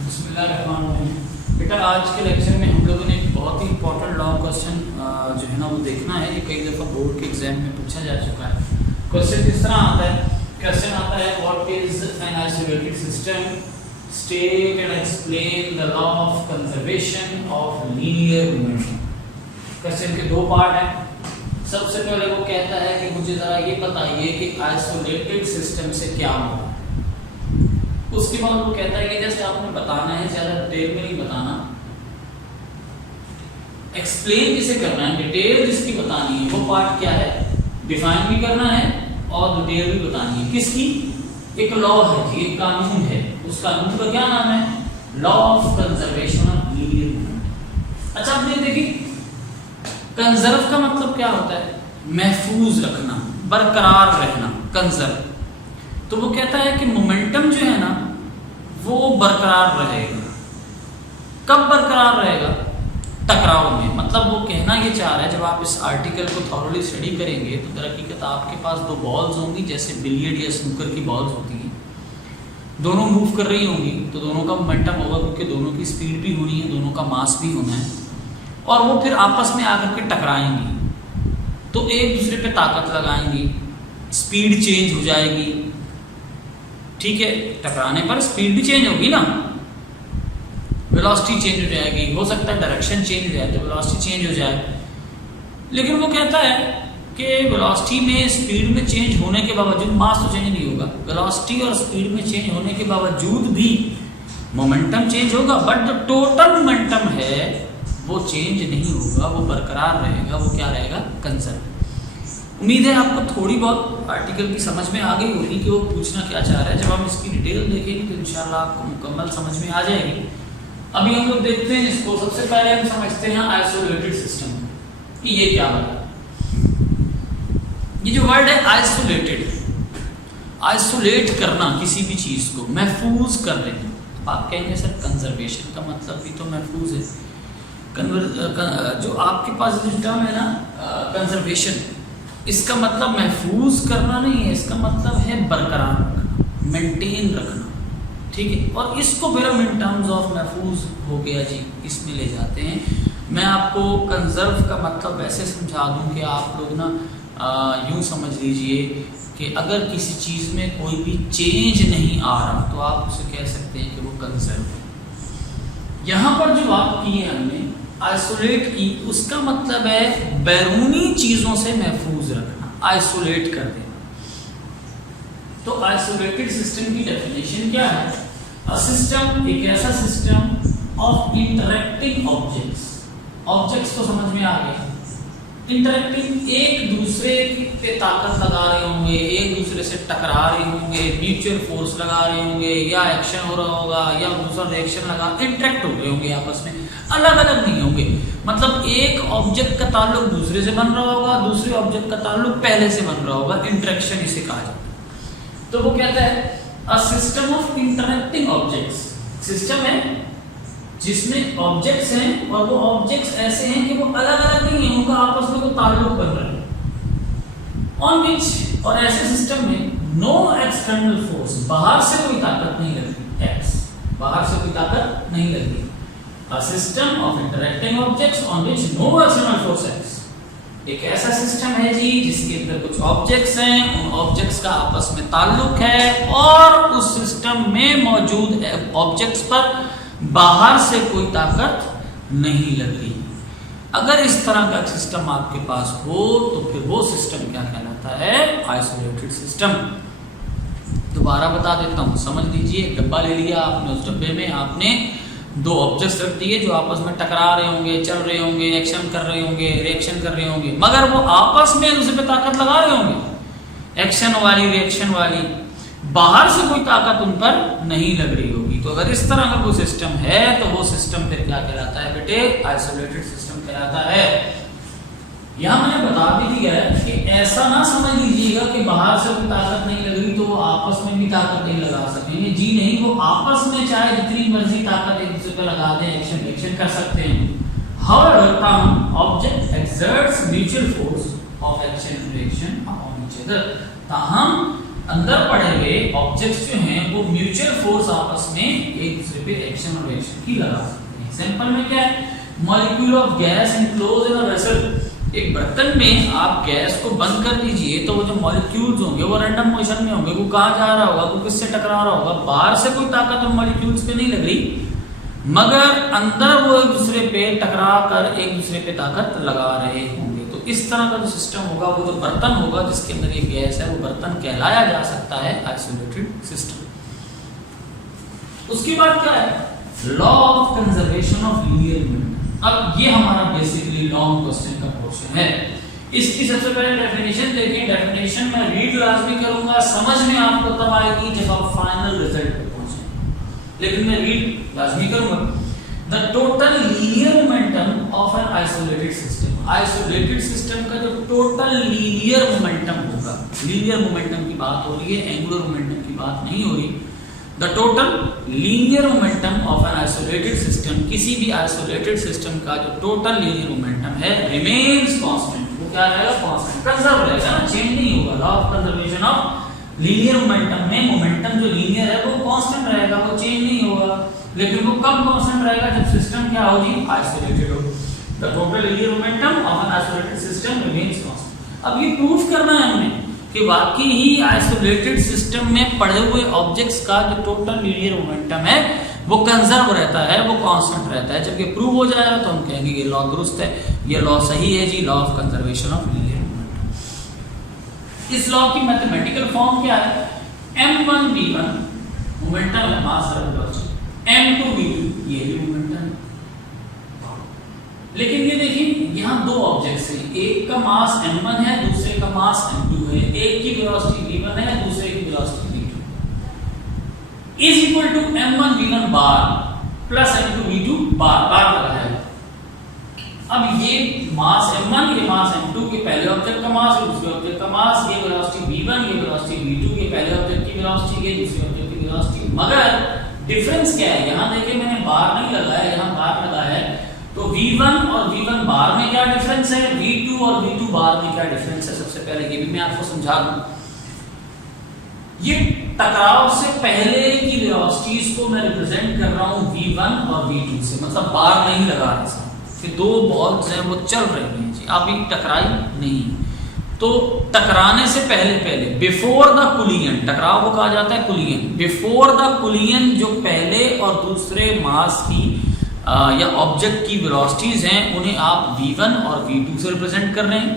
बिस्मिल्लाहिर्रहमानिर्रहीम। बेटा आज के लेक्चर में हम लोगों ने एक बहुत ही इंपॉर्टेंट लॉ क्वेश्चन जो है ना वो देखना है। ये कई दफ़ा बोर्ड के एग्जाम में पूछा जा चुका है। क्वेश्चन किस तरह आता है? क्वेश्चन आता है what is an isolated system, state and explain the law of conservation of linear motion. Question के दो पार्ट हैं। सबसे पहले वो कहता है कि मुझे जरा ये बताइए कि आइसोलेटेड सिस्टम से क्या होगा। उसके बाद वो कहता है कि जस्ट आपने बताना है, ज्यादा डिटेल में नहीं बताना, एक्सप्लेन जिसे करना है, डिटेल जिसकी बतानी है वो पार्ट क्या है, डिफाइन भी करना है और डिटेल भी बतानी है। किसकी? एक लॉ है जी, एक कानून है। उस कानून का क्या नाम है? Law of conservation of linear moment. अच्छा आपने देखी कंजर्व का मतलब क्या होता है? महफूज रखना, बरकरार रहना, कंजर्व। तो वो कहता है कि मोमेंटम जो है ना वो बरकरार रहेगा। कब बरकरार रहेगा? टकराव में। मतलब वो कहना ये चाह रहा है, जब आप इस आर्टिकल को थॉरली स्टडी करेंगे तो दरअकीकत आपके पास दो बॉल्स होंगी, जैसे बिलियर्ड या स्नूकर की बॉल्स होती हैं। दोनों मूव कर रही होंगी तो दोनों का मोमेंटम होगा, क्योंकि दोनों की स्पीड भी होनी है, दोनों का मास भी होना है, और वो फिर आपस में आकर के टकराएंगी तो एक दूसरे पे ताकत लगाएंगी, स्पीड चेंज हो जाएगी। ठीक है, टकराने पर स्पीड भी चेंज होगी ना, वेलोसिटी चेंज हो जाएगी, हो सकता है डायरेक्शन चेंज हो जाए तो वेलोसिटी चेंज हो जाए। लेकिन वो कहता है कि वेलोसिटी में, स्पीड में चेंज होने के बावजूद, मास तो चेंज नहीं होगा, वेलोसिटी और स्पीड में चेंज होने के बावजूद भी मोमेंटम चेंज होगा, बट जो टोटल मोमेंटम है वो चेंज नहीं होगा, वो बरकरार रहेगा। वो क्या रहेगा? कंजर्व। उम्मीद है आपको थोड़ी बहुत आर्टिकल की समझ में आ गई होगी कि वो पूछना क्या चाह रहा है। जब हम इसकी डिटेल देखेंगे तो इंशाल्लाह आपको मुकम्मल समझ में आ जाएगी। अभी हम लोग देखते हैं इसको। सबसे पहले हम समझते हैं आइसोलेटेड सिस्टम कि ये क्या है। ये जो वर्ड है आइसोलेटेड, आइसोलेट करना किसी भी चीज को, महफूज कर देना। आप कहेंगे सर कंजर्वेशन का मतलब भी तो महफूज है। जो आपके पास जो टर्म है ना कंजर्वेशन, इसका मतलब महफूज करना नहीं है, इसका मतलब है बरकरार रखना, मेंटेन रखना। ठीक है, और इसको फिर हम इन टर्म्स ऑफ महफूज हो गया जी इसमें ले जाते हैं। मैं आपको कंजर्व का मतलब वैसे समझा दूं कि आप लोग ना यूं समझ लीजिए कि अगर किसी चीज़ में कोई भी चेंज नहीं आ रहा तो आप उसे कह सकते हैं कि वो कंजर्व है। यहाँ पर जो बात की है हमने आइसोलेट की, उसका मतलब है बैरूनी चीजों से महफूज रखना, आइसोलेट कर देना। तो आइसोलेटेड सिस्टम की डेफिनेशन क्या है? अ सिस्टम, एक ऐसा system of interacting objects. Objects तो समझ में आ गया। इंटरैक्टिंग, एक दूसरे पे ताकत लगा रहे होंगे, एक दूसरे से टकरा रहे होंगे, म्यूचुअल फोर्स लगा रहे होंगे, या एक्शन हो रहा होगा या दूसरा रिएक्शन लगा, इंटरेक्ट हो रहे होंगे आपस में, अलग अलग नहीं होंगे। मतलब एक ऑब्जेक्ट का ताल्लुक दूसरे से बन रहा होगा, दूसरे ऑब्जेक्ट का ताल्लुक पहले से बन रहा होगा, इंटरेक्शन इसे कहा जाता है। तो वो कहता है a system of interacting objects. System है जिसमें ऑब्जेक्ट्स हैं और वो ऑब्जेक्ट्स ऐसे हैं कि वो अलग अलग नहीं है, उनका आपस में कोई ताल्लुक बन रहा है। ऑन विच, और ऐसे सिस्टम में नो एक्सटर्नल फोर्स, बाहर से कोई ताकत नहीं लगती, एक्स, बाहर से कोई ताकत नहीं लगती। A system of interacting objects on which no external force acts। एक ऐसा सिस्टम है जी जिसके अंदर कुछ ऑब्जेक्ट्स हैं, उन ऑब्जेक्ट्स का आपस में ताल्लुक है और उस सिस्टम में मौजूद ऑब्जेक्ट्स पर बाहर से कोई ताकत नहीं लग रही। अगर इस तरह का सिस्टम आपके पास हो तो फिर वो सिस्टम क्या कहलाता है? Isolated system. दोबारा बता देता हूं, समझ लीजिए। डब्बा ले लिया आपने, उस डब्बे में आपने दो ऑब्जेक्ट्स रख दिए जो आपस में टकरा रहे होंगे, चल रहे होंगे, एक्शन कर रहे होंगे, रिएक्शन कर रहे होंगे, मगर वो आपस में दूसरे पे ताकत लगा रहे होंगे, एक्शन वाली, रिएक्शन वाली, बाहर से कोई ताकत उन पर नहीं लग रही होगी। तो अगर इस तरह का कोई सिस्टम है तो वो सिस्टम फिर क्या कहलाता है बेटे? आइसोलेटेड सिस्टम कहलाता है। यहां मैंने बता भी दिया है कि ऐसा ना समझ लीजिएगा कि बाहर से कोई ताकत नहीं लग रही तो वो आपस में भी ताकत नहीं लगा सकेंगे। जी नहीं, वो आपस में चाहे जितनी मर्जी ताकत एक दूसरे पर लगा दें, एक्शन रिएक्शन कर सकते हैं। However, object exerts mutual force of action and reaction upon each other। ताहम अंदर पड़े हुए ऑब्जेक्ट्स जो हैं वो म्यूचुअल फोर्स आपस में एक दूसरे पे एक्शन और रिएक्शन की लगा सकते हैं। एग्जांपल में क्या है, molecule of gas enclose in a vessel, एक बर्तन में आप गैस को बंद कर दीजिए तो वो जो मॉलिक्यूल्स होंगे वो रैंडम मोशन में होंगे, वो कहाँ जा रहा होगा, वो किससे टकरा रहा होगा, बाहर से कोई ताकत उन मॉलिक्यूल्स पे नहीं लग रही, मगर अंदर वो एक दूसरे पे टकरा कर एक दूसरे पे ताकत लगा रहे होंगे। तो इस तरह का जो सिस्टम होगा, वो जो बर्तन होगा जिसके अंदर ये गैस है, वो बर्तन कहलाया जा सकता है आइसोलेटेड सिस्टम। उसके बाद क्या है, law of conservation of linear momentum. अब ये हमारा बेसिकली लॉन्ग क्वेश्चन का पोर्शन है। इसकी सबसे पहले डेफिनेशन देखें। डेफिनेशन में रीड लाजमी करूंगा, समझ में आपको तब आएगी जब आप फाइनल रिजल्ट पे पहुंचे, लेकिन मैं रीड लाजमी करूंगा। The total linear momentum of an isolated system, isolated system का जो टोटल लीनियर मोमेंटम होगा, लीनियर मोमेंटम की बात हो रही है, एंगुलर मोमेंटम की बात नहीं हो रही। The total linear momentum of an isolated system, किसी भी isolated system का जो total linear momentum है remains constant, वो क्या रहेगा, constant, कंजर्व रहेगा ना, चेंज नहीं होगा। Law of conservation of linear momentum में मोमेंटम जो लीनियर है वो कांस्टेंट रहेगा, वो चेंज नहीं होगा। लेकिन वो कब कांस्टेंट रहेगा, जब सिस्टम क्या होगी, आइसोलेटेड हो। The total linear momentum of an isolated system remains constant. अब ये प्रूफ करना है हमने कि वाकई ही आइसोलेटेड सिस्टम में पड़े हुए ऑब्जेक्ट्स का जो टोटल लीनियर मोमेंटम है वो कंजर्व रहता है, वो कांस्टेंट रहता है। जब ये प्रूव हो जाएगा तो हम कहेंगे ये लॉ दुरुस्त है, ये लॉ सही है जी, law of conservation of linear momentum. इस लॉ की मैथमेटिकल फॉर्म क्या है, m1v1 मोमेंटम है, मास और वेलोसिटी, m2v2 ये भी मोमेंटम है। लेकिन ये देखिए यहाँ दो ऑब्जेक्ट्स हैं, एक का मास m1 है, दूसरे का मास m2 है, एक की वेलोसिटी v1 है, दूसरे की velocity v2 is equal to m1 v1 bar plus m2 v2 bar bar लगा है। अब ये मास m1, ये मास m2 के पहले ऑब्जेक्ट का मास है, दूसरे ऑब्जेक्ट का मास, ये वेलोसिटी v1, ये वेलोसिटी v2, ये पहले ऑब्जेक्ट की वेलोसिटी, ये दूसरे ऑब्जेक्ट की वेलोसिटी। मगर डिफरेंस क्या है, यहाँ देखिए मैंने बार नहीं लगाया, यहाँ बार लगा है। तो v1 और v1 बार में क्या डिफरेंस है, v2 और v2 बार में क्या डिफरेंस है, सबसे पहले ये भी मैं आपको समझा दूं। ये टकराव से पहले की वेलोसिटीज को मैं रिप्रेजेंट कर रहा हूं v1 और v2 से, मतलब बार नहीं लगा रहा, फिर दो बॉल्स हैं वो चल रहे हैं जी, अभी टकराई नहीं। तो टकराने से पहले बिफोर द कुलियन, टकराव को कहा जाता है कुलियन, बिफोर द कुलियन जो पहले और दूसरे मास की या ऑब्जेक्ट की वेलोसिटीज हैं उन्हें आप v1 और v2 से रिप्रेजेंट कर रहे हैं।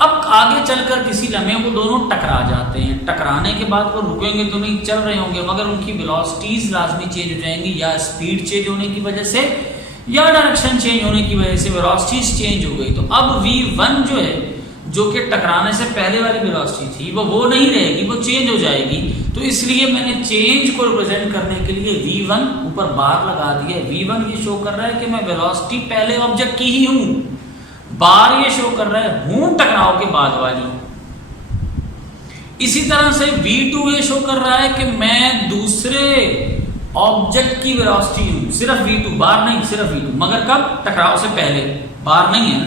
अब आगे चलकर किसी लम्हे वो दोनों टकरा जाते हैं, टकराने के बाद वो रुकेंगे तो नहीं, चल रहे होंगे, मगर उनकी वेलोसिटीज लाजमी चेंज हो जाएंगी, या स्पीड चेंज होने की वजह से या डायरेक्शन चेंज होने की वजह से वेलोसिटीज चेंज हो गई। तो अब v1 जो है, जो कि टकराने से पहले वाली वेलोसिटी थी, वो नहीं रहेगी, वो चेंज हो जाएगी। तो इसलिए मैंने चेंज को रिप्रेजेंट करने के लिए v1 ऊपर बार लगा दिया। v1 ये शो कर रहा है कि मैं वेलोसिटी पहले ऑब्जेक्ट की ही हूं, बार ये शो कर रहा है हूं टकराव के बाद वाली। इसी तरह से v2 ये शो कर रहा है कि मैं दूसरे ऑब्जेक्ट की वेलोसिटी हूं, सिर्फ v2, बार नहीं, सिर्फ v2, मगर कब, टकराव से पहले, बार नहीं है।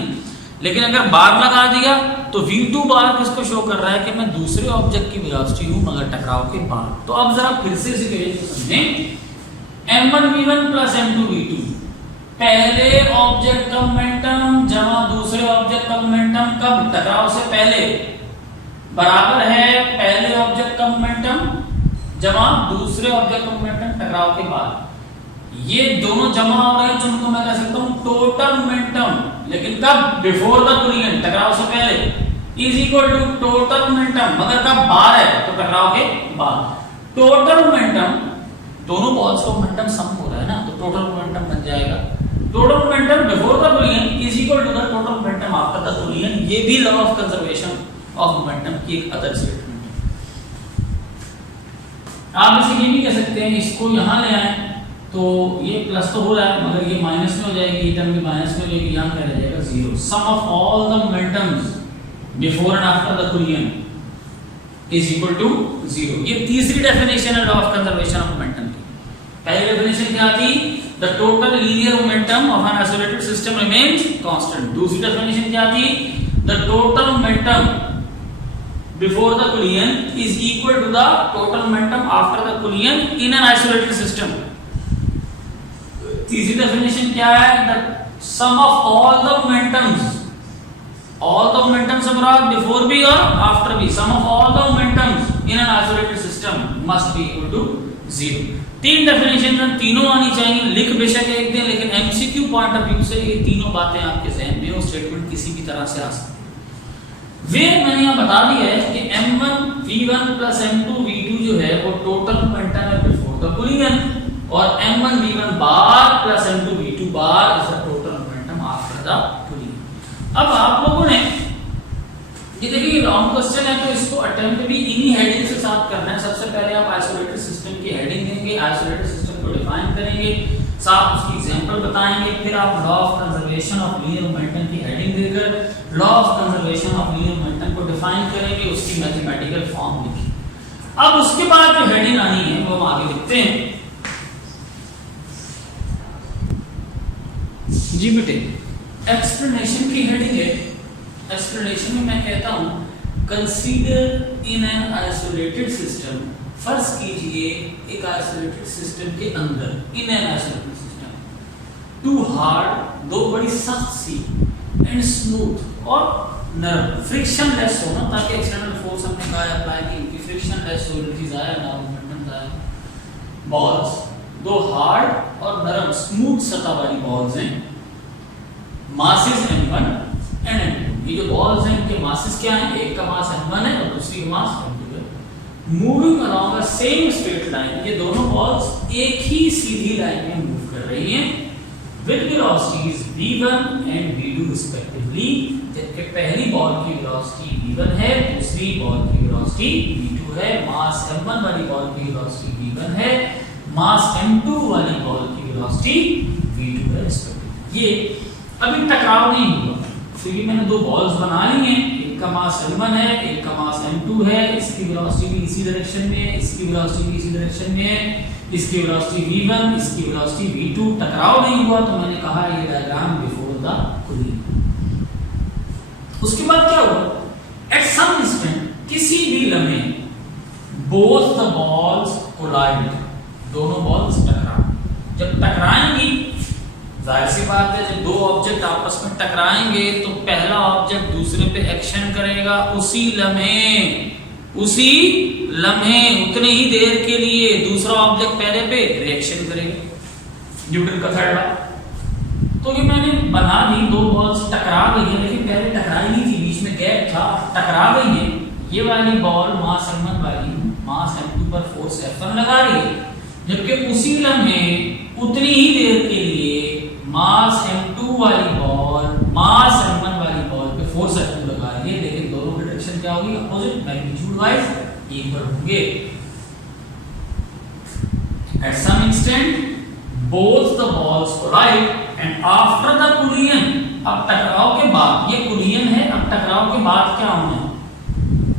लेकिन अगर बार लगा दिया तो v2 बार किसको शो कर रहा है कि मैं दूसरे ऑब्जेक्ट की वेलोसिटी हूं मगर टकराव के बाद। तो अब जरा फिर से इसे समझें, m1v1 प्लस m2v2, पहले ऑब्जेक्ट का मोमेंटम जमा दूसरे ऑब्जेक्ट का मोमेंटम कब, टकराव से पहले, बराबर है पहले ऑब्जेक्ट का मोमेंटम जमा दूसरे ऑब्जेक्ट का मोमेंटम टकराव के बाद। ये दोनों जमा हो रहे हैं, जिनको मैं कह सकता हूं टोटल मोमेंटम, लेकिन कब, बिफोर द कुलियन, टकराव से पहले, is equal to total momentum, मगर कब, बार है तो टकराव के बाद। टोटल मोमेंटम, दोनों बॉल्स का मोमेंटम सम हो रहा है ना, तो टोटल मोमेंटम बन जाएगा total momentum before the collision is equal to the total momentum after the collision. ये भी law of conservation of momentum की एक अदर स्टेटमेंट है। आप इसे ये भी कह सकते हैं, इसको यहां ले आए तो ये प्लस तो हो रहा है मगर ये माइनस में हो जाएगी, ये टर्म भी माइनस में हो जाएगी, यहां क्या रह जाएगा, zero. Sum of all the momentums before and after the collision is equal to zero. ये तीसरी डेफिनेशन है law of conservation of momentum की। पहली डेफिनेशन क्या थी, the total linear momentum of an isolated system remains constant. दूसरी definition क्या थी, the total momentum before the collision is equal to the total momentum after the collision in an isolated system. तीसरी definition क्या है? the sum of all the momentums abroad before B or after B, sum of all the momentums in an isolated system must be equal to 0. तीन definition तीनों आनी चाहिए, लिख बेशक एक दिन, लेकिन एमसीक्यू पॉइंट ऑफ व्यू से ये तीनों बातें आपके जहन में, वो स्टेटमेंट किसी भी तरह से आ सकती है। वे मैंने यहाँ बता दिया है कि m1 v1 plus m2 v2 जो है वो टोटल मोमेंटम है बिफोर द कोलिजन, और m1 v1 bar plus m2 v2 bar is the total momentum after the collision. अब आप लोगों ने ये देखिए लॉन्ग क्वेश्चन है तो इसको अटेम्प्ट भी इन्हीं हेडिंग के साथ करना है। सबसे पहले आप आइसोलेटेड सिस्टम की हेडिंग देंगे, आइसोलेटेड सिस्टम को डिफाइन करेंगे, साथ उसकी एग्जांपल बताएंगे, फिर आप law of conservation of linear momentum की हेडिंग देकर law of conservation of linear momentum को डिफाइन करेंगे, उसकी मैथमेटिकल फॉर्म लिखिए। अब उसके बाद जो हेडिंग आनी है वो हम आगे लिखते हैं। जी बेटे, एक्सप्लेनेशन की हेडिंग है। एक्सप्लेनेशन में मैं कहता हूं consider in an isolated system, फर्ज कीजिए एक आइसोलेटेड सिस्टम के अंदर, in an isolated system, two hard, दो बड़ी सख्त सी, एंड स्मूथ और नरम, फ्रिक्शन लेस होना, ताकि एक्सटर्नल फोर्स हमने कहा अप्लाई की कि फ्रिक्शन लेस हो, चीज आया ना मोमेंटम आया। बॉल्स दो हार्ड और नरम स्मूथ सतह वाली बॉल्स हैं, मासेस m1 एंड m2। ये जो बॉल्स हैं इनके मासेस क्या हैं? एक का मास m1 है और दूसरी का मास m2 है। Moving along a same straight line, ये दोनों बॉल्स एक ही सीधी लाइन में मूव कर रही हैं with velocities v1 and v2 respectively. जबकि पहली बॉल की वेलोसिटी v1 है, दूसरी बॉल की वेलोसिटी v2 है, मास m1 वाली बॉल की वेलोसिटी v1 है, मास m2 वाली बॉल की वेलोसिटी v2 है रिस्पेक्टिवली। ये अभी टकराव नहीं हुआ, क्योंकि मैंने दो बॉल्स बना ली हैं, एक का मास m1 है, एक का मास m2 है, इसकी वेलोसिटी भी इसी डायरेक्शन में है, इसकी वेलोसिटी भी इसी डायरेक्शन में है, इसकी वेलोसिटी v1, इसकी वेलोसिटी v2, टकराव नहीं हुआ, तो मैंने कहा ये डायग्राम बिफोर द कोलिजन। उसके बाद क्या हुआ? एट सम इंस्टेंट, किसी भी लम्हे, बोथ द बॉल्स कोलाइड, दोनों बॉल्स टकरा। जब टकराएंगी, जाहिर सी बात है जब दो ऑब्जेक्ट आपस में टकराएंगे तो पहला ऑब्जेक्ट दूसरे पे एक्शन करेगा उसी लम्हे उतने ही देर के लिए दूसरा ऑब्जेक्ट पहले पे रिएक्शन करेगा। न्यूटन का थर्ड लॉ। तो ये मैंने बना दी, दो बॉल्स टकरा गई है, लेकिन पहले टकराई नहीं थी, बीच में गैप था, टकरा गई है। ये वाली बॉल मास m1 वाली मास m2 पर फोर्स F1 लगा रही है, जबकि उसी लम्हे उतनी ही देर के लिए मास m2 वाली बॉल मास m1 वाली बॉल पे फोर्स F2 लगा रही है, लेकिन दोनों की डायरेक्शन क्या होगी? अपोजिट, मैग्नीट्यूड वाइज इक्वल होंगे। At some instant both the balls collide and after the collision, अब टकराव के बाद, ये कोलिजन है, अब टकराव के बाद क्या होना है?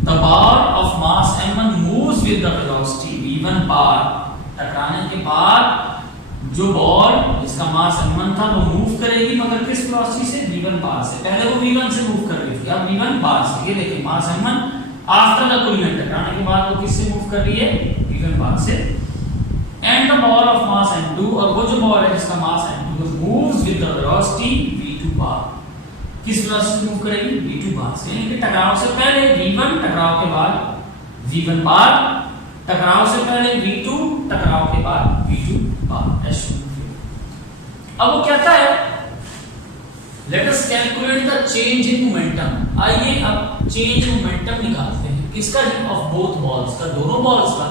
The bar of mass m1 moves with the velocity v1 बार। टकराने के बाद जो बॉल जिसका मास m1 था वो मूव करेगी, मगर किस वेलोसिटी से? v1 बार से। पहले वो v1 से मूव कर रही थी, अब v1 बार से। ये देखिए मास m1 आफ्टर द कोलिजन, टकराने के बाद वो किससे मूव कर रही है? v1 बार से। And the ball of mass m2, और वो जो बॉल है जिसका मास m2 moves with the velocity v2 बार। किस वेलोसिटी मूव करेगी? v2 बार से। यानी कि टकराव से पहले v1, टकराव के बाद v1 बार, टकराव से पहले v2, टकराव के बाद v2 बार। अब वो कहता है let us calculate the change in momentum. आइए अब चेंज इन मोमेंटम निकालते हैं। किसका? ऑफ बोथ बॉल्स का, दोनों बॉल्स का।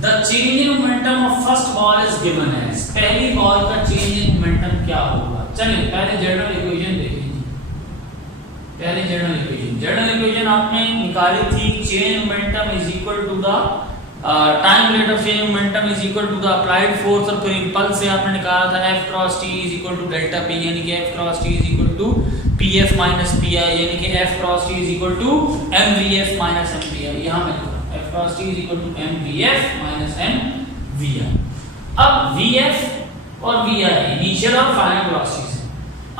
The change in momentum of first ball is given as, पहली बॉल का चेंज इन मोमेंटम क्या होगा? चलिए पहले जनरल इक्वेशन देखिए। पहले जनरल इक्वेशन आपने निकाली थी, change momentum is equal to the time rate of change momentum is equal to the applied force, और फिर इंपल्स से आपने निकाला था F cross T is equal to delta P, यानी कि F cross T is equal to PF minus PI, यानी कि F cross T is equal to MVF minus MVI। यहाँ मैं लिख रहा हूँ F cross T is equal to MVF minus MVI। अब VF और VI इनिशियल और फाइनल वेलोसिटीज हैं।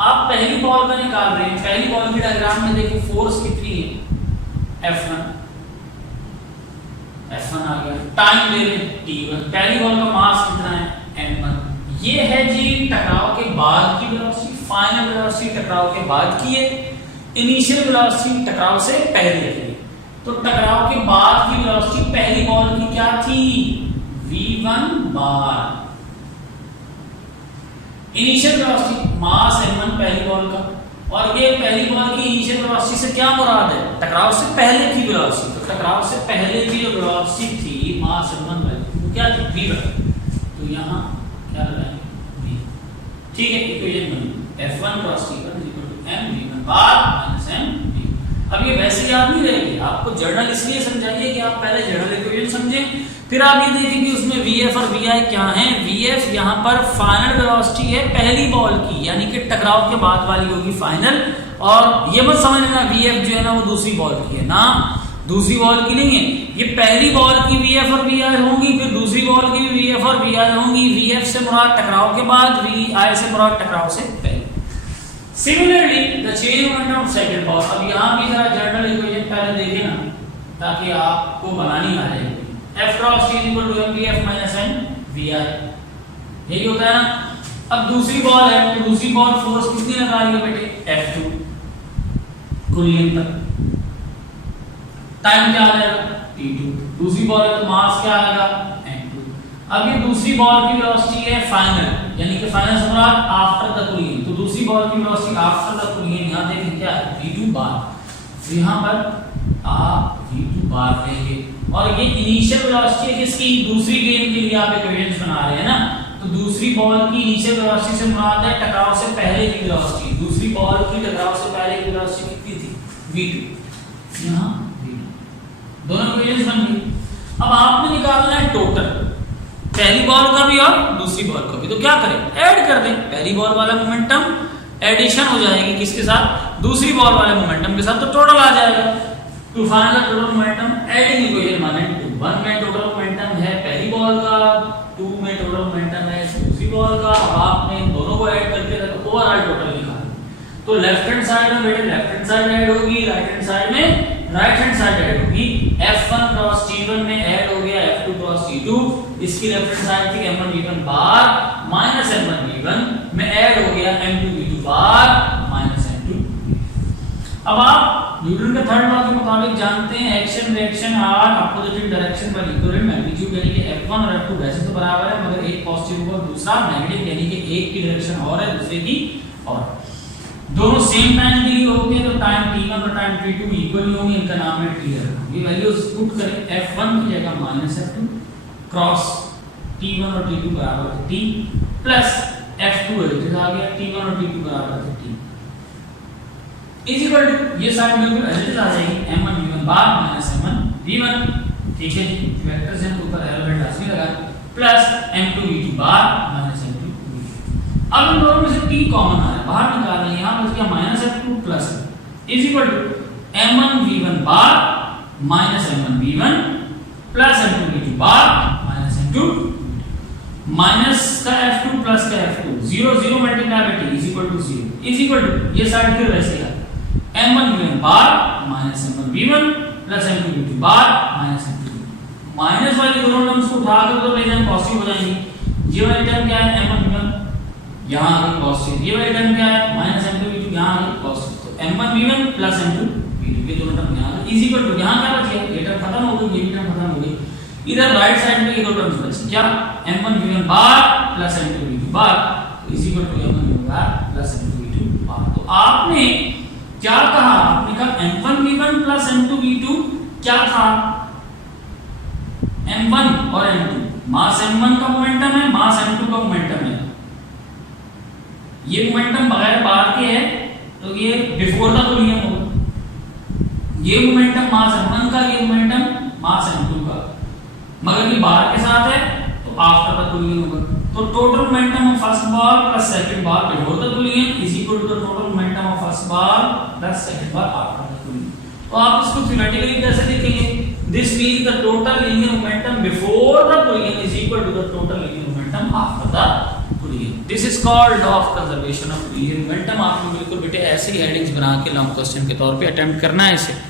आप पहली बॉल का निकाल रहे हैं, पहली बॉल की डायग्राम में देखिए फोर्स कितनी है? F1, F1 आ गया, टाइम ले लें t1, पहली बॉल का मास कितना है m1, ये है जी टकराव के बाद की वेलोसिटी, फाइनल वेलोसिटी टकराव के बाद की है, इनिशियल वेलोसिटी टकराव से पहले की। तो टकराव के बाद की वेलोसिटी पहली बॉल की क्या थी v1 बार, इनिशियल वेलोसिटी मास m1 पहली बॉल का, और ये पहली बॉल की इनिशियल वेलोसिटी से क्या मुराद है, टकराव से पहले की वेलोसिटी। तो टकराव से पहले की जो वेलोसिटी थी मास m1 वो क्या थी v1, तो यहाँ क्या लगाएंगे v, ठीक है। इक्वेशन बनी f1 क्रॉस t1 mv1 बार माइनस mv। अब ये वैसे याद नहीं रहेगी, आपको जर्नल इसलिए समझाइए कि आप पहले जर्नल इक्वेशन समझें, फिर आप ये देखेंगे उसमें vf और vi क्या है। vf यहाँ पर फाइनल वेलोसिटी है पहली बॉल की, यानी कि टकराव के बाद वाली होगी फाइनल, और ये मत समझ लेना vf जो है ना वो दूसरी बॉल की है ना, दूसरी बॉल की नहीं है, ये पहली बॉल की vf और vi होंगी, फिर दूसरी बॉल की भी vf और vi होंगी। vf से मुराद टकराव के बाद, vi से मुराद टकराव से पहले। Similarly the chain momentum of second ball, अब यहाँ भी जरा जनरल इक्वेशन पहले देखें ना, ताकि आपको बनानी आ जाए। f cross t equal to mvf minus mvi, यही होता है ना। अब दूसरी बॉल है, तो दूसरी बॉल फोर्स कितनी लगा रही है बेटे f2 कुलियन तक, टाइम क्या आ जाएगा t2, दूसरी बॉल है तो मास क्या आएगा m2। अब ये दूसरी बॉल की वेलोसिटी है फाइनल, यानी कि फाइनल से मुराद आफ्टर द कुलियन, तो दूसरी बॉल की वेलोसिटी आफ्टर द कुलियन यहाँ देखें क्या है v2 बार, तो यहाँ पर आप v2 बार लेंगे, और ये इनिशियल वेलोसिटी है किसकी, दूसरी गेम के लिए आप इक्वेशंस बना रहे हैं ना, तो दूसरी बॉल की इनिशियल वेलोसिटी से मुराद है टकराव से पहले की वेलोसिटी, दूसरी बॉल की टकराव से पहले की वेलोसिटी कितनी थी v2, यहाँ v2, दोनों इक्वेशंस बन गई। अब आपने निकालना है टोटल, पहली बॉल का भी और दूसरी बॉल का भी, तो क्या करें ऐड कर दें, पहली बॉल वाला मोमेंटम एडिशन हो जाएगी किसके साथ, दूसरी बॉल वाले मोमेंटम के साथ, तो टोटल आ जाएगा। To find the total momentum adding equation 1 and 2, 1 में टोटल मोमेंटम है पहली बॉल का, 2 में टोटल मोमेंटम है दूसरी बॉल का, अब आपने दोनों को ऐड करके ओवरऑल टोटल निकालना। तो लेफ्ट हैंड साइड में बेटे लेफ्ट हैंड साइड ऐड होगी, राइट हैंड साइड में राइट हैंड साइड ऐड होगी। f1 क्रॉस t1 में ऐड हो गया f2 क्रॉस t2, इसकी लेफ्ट हैंड साइड थी m1 v1 bar minus m1 v1 में ऐड हो गया m2 v2 bar minus m2। अब आप न्यूटन के थर्ड लॉ के मुताबिक जानते हैं action reaction are opposite direction पर इक्विवेलेंट मैग्नीट्यूड, यानी कि f1 और f2 वैसे तो बराबर है, मगर एक पॉजिटिव और दूसरा नेगेटिव, यानी कि एक की डायरेक्शन और है दूसरे की और, दोनों सेम टाइम के लिए होंगे, तो टाइम t1 और टाइम t2 इक्वल ही होंगे, इनका नाम है t रखो। ये वैल्यूज पुट करें f1 की जगह माइनस f2 क्रॉस t1 और t2 बराबर है t प्लस f2 है आ गया t1 और t2 बराबर है t इज इक्वल टू, ये साइड बिल्कुल एज इट इज आ जाएगी m1 v1 bar minus m1 v1, ठीक है जी, वेक्टर्स हैं तो ऊपर एलिमेंट लाजमी लगा, plus m2 v2 bar minus m2 v2। अब इन दोनों में से t कॉमन आ रहा है, बाहर निकालना है, यहां बच गया minus f2 plus is equal to m1 v1 bar minus m1 v1 plus m2 v2 bar minus m2 minus का f2 प्लस का f2, 0 0 multiply by t is equal to ये साइड फिर वैसे ही m1 v1 bar minus m1 v1 plus m2 v2 bar minus m2, minus वाले दोनों terms को उठाकर तो ले जाएं पॉजिटिव हो जाएंगी। ये वाली टर्म क्या है m1 v1 यहां आ गई पॉजिटिव, ये वाली टर्म क्या है माइनस m2 v2 यहां आ गई पॉजिटिव, तो m1 v1 plus m2 v2 ये दोनों टर्म यहां आ गए इज इक्वल टू, यहां क्या बच गया ये टर्म खत्म हो गई, ये भी टर्म खत्म हो गई, इधर राइट साइड में ये दो टर्म्स बचे क्या m1 v1 bar plus m2 v2 bar, तो is equal to m1 v1 bar plus m2 v2 bar. तो आपने क्या कहा, आपने कहा m1 v1 plus m2 v2 क्या था m1 और m2, मास m1 का मोमेंटम है, मास m2 का मोमेंटम है, ये मोमेंटम बगैर बार के है तो ये बिफोर द कोलिजन होगा, ये मोमेंटम मास m1 का, ये मोमेंटम मास m2 का, मगर ये बार के साथ है तो आफ्टर द कोलिजन होगा। तो total momentum of first bar plus second bar before the collision is equal to the total momentum of first bar plus second bar after the collision. तो आप इसको थ्योरेटिकली कैसे लिखेंगे, this means the total linear momentum before the collision is equal to the total linear momentum after the collision. This is called law of conservation of linear momentum. आपने बिल्कुल बेटे ऐसे ही headings बना के लॉन्ग क्वेश्चन के तौर पे attempt करना है इसे।